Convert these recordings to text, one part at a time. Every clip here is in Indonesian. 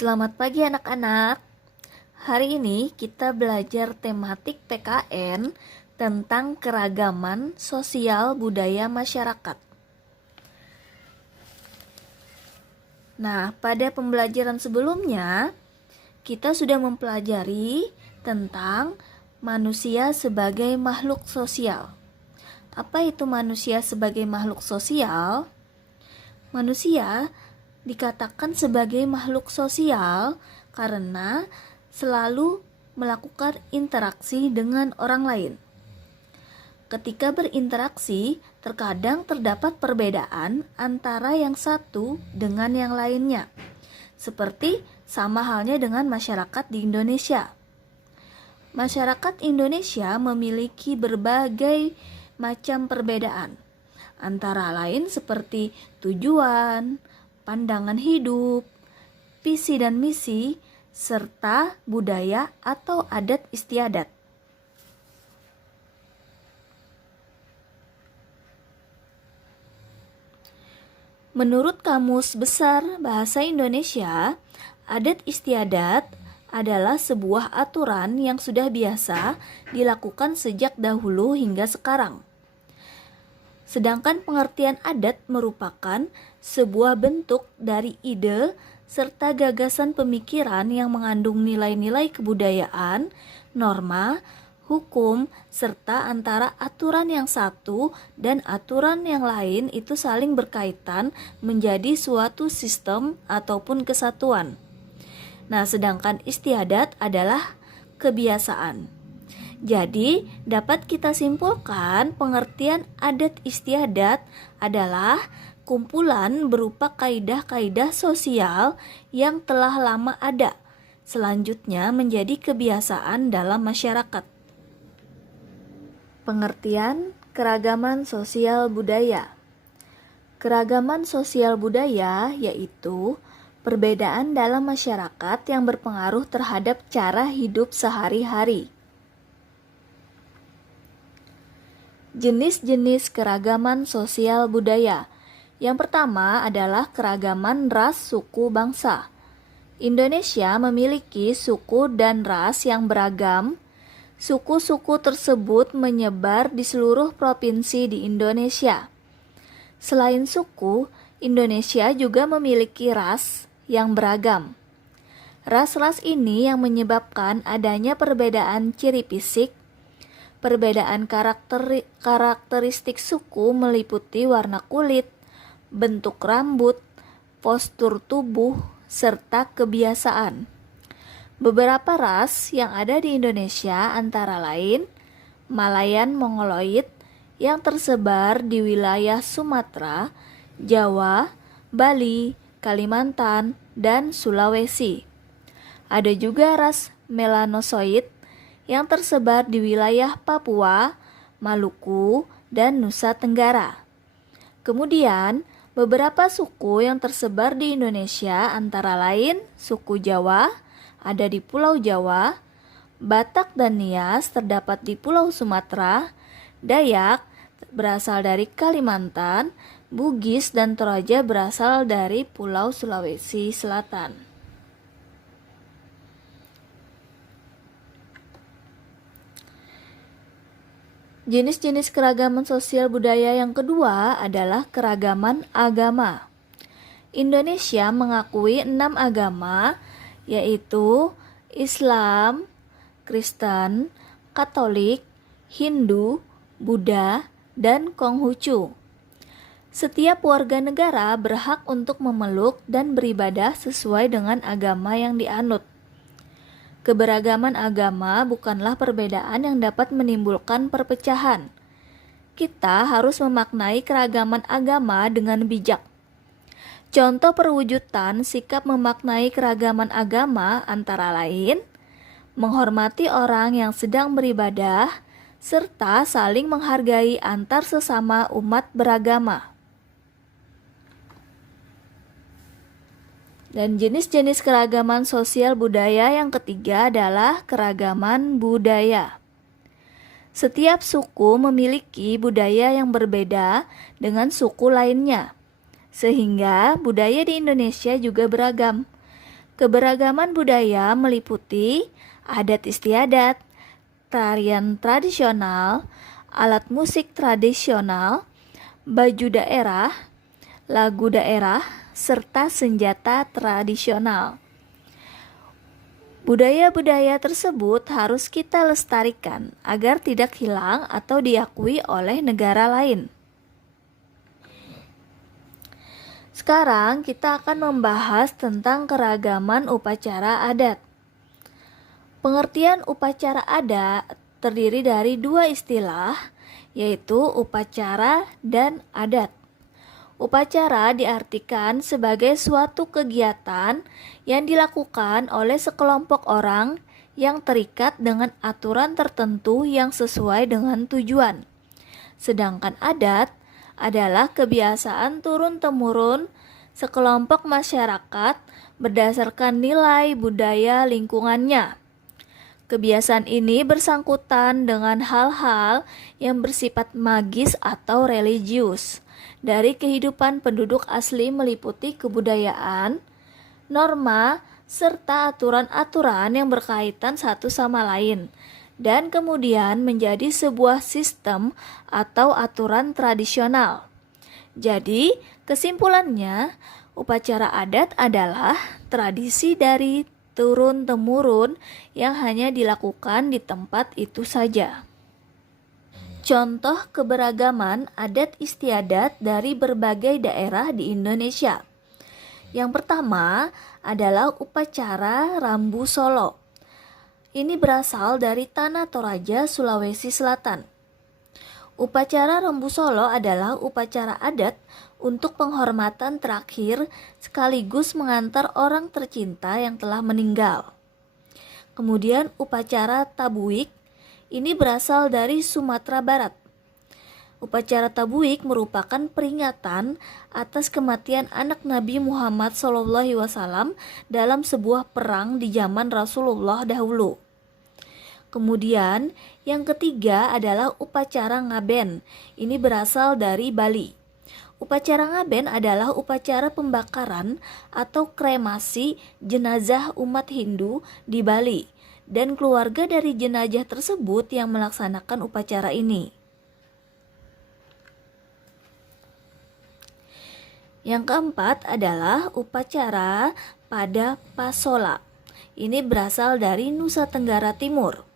Selamat pagi anak-anak. Hari ini kita belajar tematik PKN tentang keragaman sosial budaya masyarakat. Nah, pada pembelajaran sebelumnya kita sudah mempelajari tentang manusia sebagai makhluk sosial. Apa itu manusia sebagai makhluk sosial? Manusia dikatakan sebagai makhluk sosial karena selalu melakukan interaksi dengan orang lain. Ketika berinteraksi, terkadang terdapat perbedaan antara yang satu dengan yang lainnya. Seperti sama halnya dengan masyarakat di Indonesia. Masyarakat Indonesia memiliki berbagai macam perbedaan, antara lain seperti tujuan, pandangan hidup, visi dan misi, serta budaya atau adat istiadat. Menurut Kamus Besar Bahasa Indonesia, adat istiadat adalah sebuah aturan yang sudah biasa dilakukan sejak dahulu hingga sekarang. Sedangkan pengertian adat merupakan sebuah bentuk dari ide serta gagasan pemikiran yang mengandung nilai-nilai kebudayaan, norma, hukum, serta antara aturan yang satu dan aturan yang lain itu saling berkaitan menjadi suatu sistem ataupun kesatuan. Nah, sedangkan istiadat adalah kebiasaan. Jadi, dapat kita simpulkan pengertian adat istiadat adalah kumpulan berupa kaidah-kaidah sosial yang telah lama ada, selanjutnya menjadi kebiasaan dalam masyarakat. Pengertian keragaman sosial budaya. Keragaman sosial budaya yaitu perbedaan dalam masyarakat yang berpengaruh terhadap cara hidup sehari-hari. Jenis-jenis keragaman sosial budaya. Yang pertama adalah keragaman ras, suku, bangsa. Indonesia memiliki suku dan ras yang beragam. Suku-suku tersebut menyebar di seluruh provinsi di Indonesia. Selain suku, Indonesia juga memiliki ras yang beragam. Ras-ras ini yang menyebabkan adanya perbedaan ciri fisik. Perbedaan karakteristik suku meliputi warna kulit, bentuk rambut, postur tubuh, serta kebiasaan. Beberapa ras yang ada di Indonesia antara lain Malayan Mongoloid yang tersebar di wilayah Sumatera, Jawa, Bali, Kalimantan, dan Sulawesi. Ada juga ras Melanosoid yang tersebar di wilayah Papua, Maluku, dan Nusa Tenggara. Kemudian, beberapa suku yang tersebar di Indonesia antara lain suku Jawa ada di Pulau Jawa, Batak dan Nias terdapat di Pulau Sumatera, Dayak berasal dari Kalimantan, Bugis dan Toraja berasal dari Pulau Sulawesi Selatan. Jenis-jenis keragaman sosial budaya yang kedua adalah keragaman agama. Indonesia mengakui 6 agama, yaitu Islam, Kristen, Katolik, Hindu, Buddha, dan Konghucu. Setiap warga negara berhak untuk memeluk dan beribadah sesuai dengan agama yang dianut. Keberagaman agama bukanlah perbedaan yang dapat menimbulkan perpecahan. Kita harus memaknai keragaman agama dengan bijak. Contoh perwujudan sikap memaknai keragaman agama antara lain menghormati orang yang sedang beribadah, serta saling menghargai antar sesama umat beragama. Dan jenis-jenis keragaman sosial budaya yang ketiga adalah keragaman budaya. Setiap suku memiliki budaya yang berbeda dengan suku lainnya, sehingga budaya di Indonesia juga beragam. Keberagaman budaya meliputi adat istiadat, tarian tradisional, alat musik tradisional, baju daerah, lagu daerah, serta senjata tradisional. Budaya-budaya tersebut harus kita lestarikan agar tidak hilang atau diakui oleh negara lain. Sekarang kita akan membahas tentang keragaman upacara adat. Pengertian upacara adat terdiri dari dua istilah, yaitu upacara dan adat. Upacara diartikan sebagai suatu kegiatan yang dilakukan oleh sekelompok orang yang terikat dengan aturan tertentu yang sesuai dengan tujuan. Sedangkan adat adalah kebiasaan turun-temurun sekelompok masyarakat berdasarkan nilai budaya lingkungannya. Kebiasaan ini bersangkutan dengan hal-hal yang bersifat magis atau religius dari kehidupan penduduk asli, meliputi kebudayaan, norma, serta aturan-aturan yang berkaitan satu sama lain, dan kemudian menjadi sebuah sistem atau aturan tradisional. Jadi, kesimpulannya, upacara adat adalah tradisi dari turun-temurun yang hanya dilakukan di tempat itu saja. Contoh keberagaman adat istiadat dari berbagai daerah di Indonesia. Yang pertama adalah upacara Rambu Solo. Ini berasal dari Tanah Toraja, Sulawesi Selatan. Upacara Rambu Solo adalah upacara adat untuk penghormatan terakhir sekaligus mengantar orang tercinta yang telah meninggal. Kemudian upacara Tabuik ini berasal dari Sumatera Barat. Upacara Tabuik merupakan peringatan atas kematian anak Nabi Muhammad SAW dalam sebuah perang di zaman Rasulullah dahulu. Kemudian yang ketiga adalah upacara Ngaben. Ini berasal dari Bali. Upacara Ngaben adalah upacara pembakaran atau kremasi jenazah umat Hindu di Bali dan keluarga dari jenazah tersebut yang melaksanakan upacara ini. Yang keempat adalah upacara pada Pasola. Ini berasal dari Nusa Tenggara Timur.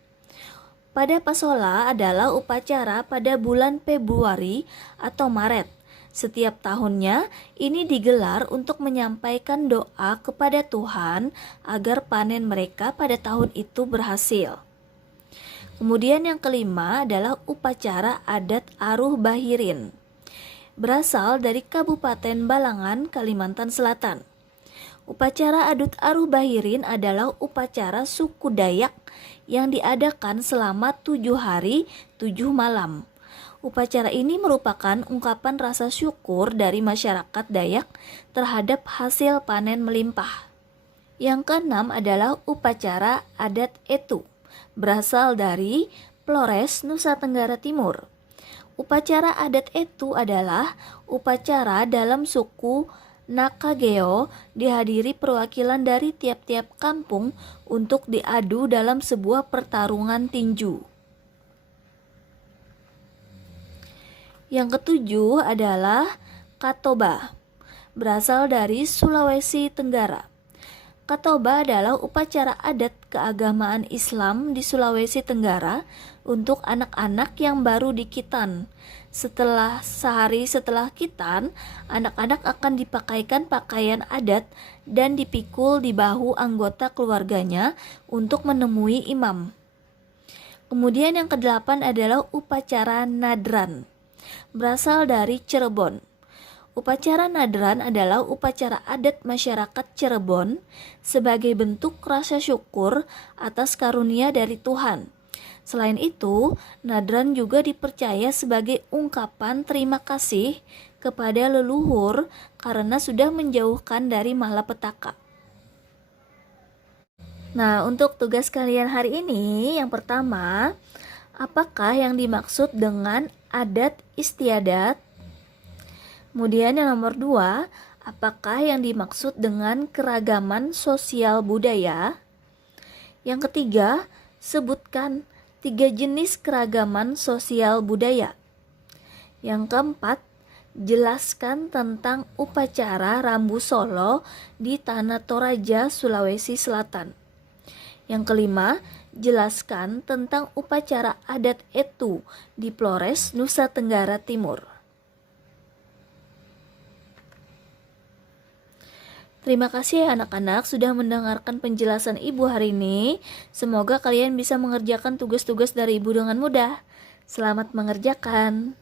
Pada Pasola adalah upacara pada bulan Februari atau Maret. Setiap tahunnya ini digelar untuk menyampaikan doa kepada Tuhan agar panen mereka pada tahun itu berhasil. Kemudian yang kelima adalah upacara adat Aruh Bahirin. Berasal dari Kabupaten Balangan, Kalimantan Selatan. Upacara adat Aruh Bahirin adalah upacara suku Dayak yang diadakan selama 7 hari 7 malam. Upacara ini merupakan ungkapan rasa syukur dari masyarakat Dayak terhadap hasil panen melimpah. Yang keenam adalah upacara adat Etu, berasal dari Flores, Nusa Tenggara Timur. Upacara adat Etu adalah upacara dalam suku Nakageo, dihadiri perwakilan dari tiap-tiap kampung untuk diadu dalam sebuah pertarungan tinju. Yang ketujuh adalah Katoba, berasal dari Sulawesi Tenggara. Katoba adalah upacara adat keagamaan Islam di Sulawesi Tenggara untuk anak-anak yang baru dikitan. Sehari setelah kitan, anak-anak akan dipakaikan pakaian adat dan dipikul di bahu anggota keluarganya untuk menemui imam. Kemudian yang kedelapan adalah upacara Nadran, berasal dari Cirebon. Upacara Nadran adalah upacara adat masyarakat Cirebon sebagai bentuk rasa syukur atas karunia dari Tuhan. Selain itu, Nadran juga dipercaya sebagai ungkapan terima kasih kepada leluhur karena sudah menjauhkan dari malapetaka. Nah, untuk tugas kalian hari ini, yang pertama, apakah yang dimaksud dengan adat istiadat? Kemudian yang nomor 2, Apakah yang dimaksud dengan keragaman sosial budaya? Yang ketiga, sebutkan 3 jenis keragaman sosial budaya. Yang keempat, jelaskan tentang upacara Rambu Solo di Tanah Toraja, Sulawesi Selatan. Yang kelima, jelaskan tentang upacara adat Etu di Flores, Nusa Tenggara Timur. Terima kasih ya anak-anak sudah mendengarkan penjelasan Ibu hari ini. Semoga kalian bisa mengerjakan tugas-tugas dari Ibu dengan mudah. Selamat mengerjakan.